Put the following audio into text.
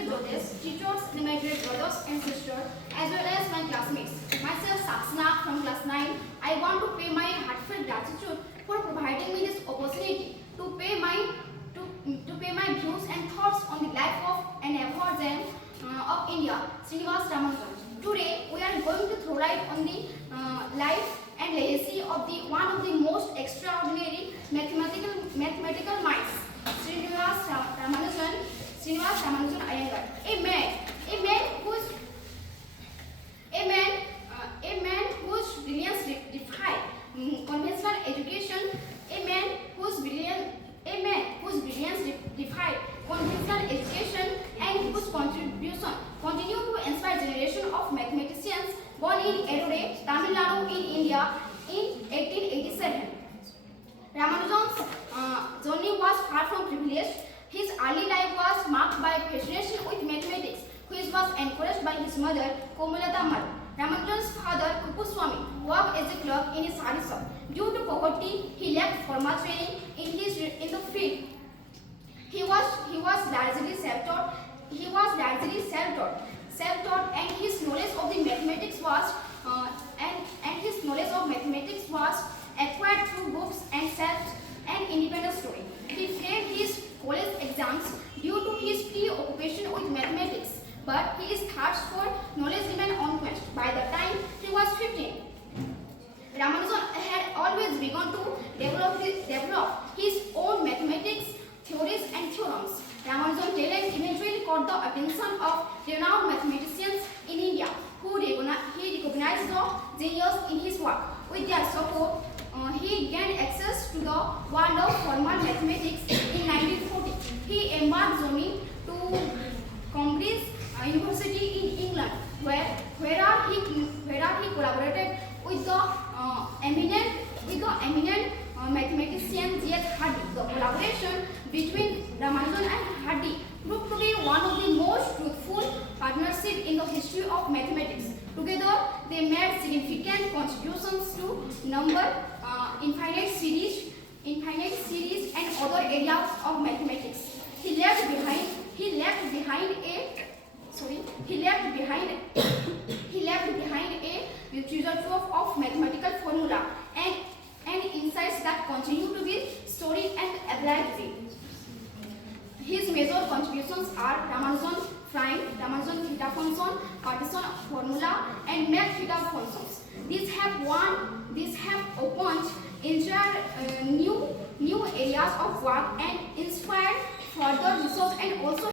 respected judges, teachers, limited brothers and sisters, as well as my classmates. Myself, Saksana from class 9. I want to pay my heartfelt gratitude for providing me this opportunity to pay my views and thoughts on the life of an aforesaid of India, Srinivas Ramanujan. Today, we are going to throw light on the life and legacy of one of the most extraordinary mathematical minds, Srinivas Ramanujan Iyengar, a man whose brilliance defied conventional education, a man whose brilliance defied conventional education, and whose contribution continue to inspire generation of mathematicians born in Erode, Tamil Nadu in India in 1887. Ramanujan's journey was far from privileged. His early life was marked by fascination with mathematics, which was encouraged by his mother, Komalata Mal. Ramanujan's father, Kupuswamy, worked as a clerk in a sari shop. Due to poverty, he lacked formal training in the field. He was largely self-taught. And his knowledge of mathematics was acquired through books and independent study. He failed his college exams due to his preoccupation with mathematics, but his thirst for knowledge remained unquenched. By the time he was 15, Ramanujan had always begun to develop his own mathematics theories and theorems. Ramanujan's talent eventually caught the attention of renowned mathematicians in India, who recognized the genius in his work. With their support, he gained access to the world of formal mathematics in 1940. He embarked journey to Cambridge University in England, where he collaborated with the eminent mathematician J.H. Hardy. The collaboration between Ramanujan and Hardy proved to be one of the most fruitful partnerships in the history of mathematics. Together, they made significant contributions to number, infinite series, and other areas of mathematics. He left behind a treasure trove of mathematical formula and insights that continue to be studied and applied today. His major contributions are Ramanujan prime, Ramanujan theta function, partition formula, and Mach theta functions. These have opened entire new areas of work and inspired further research and also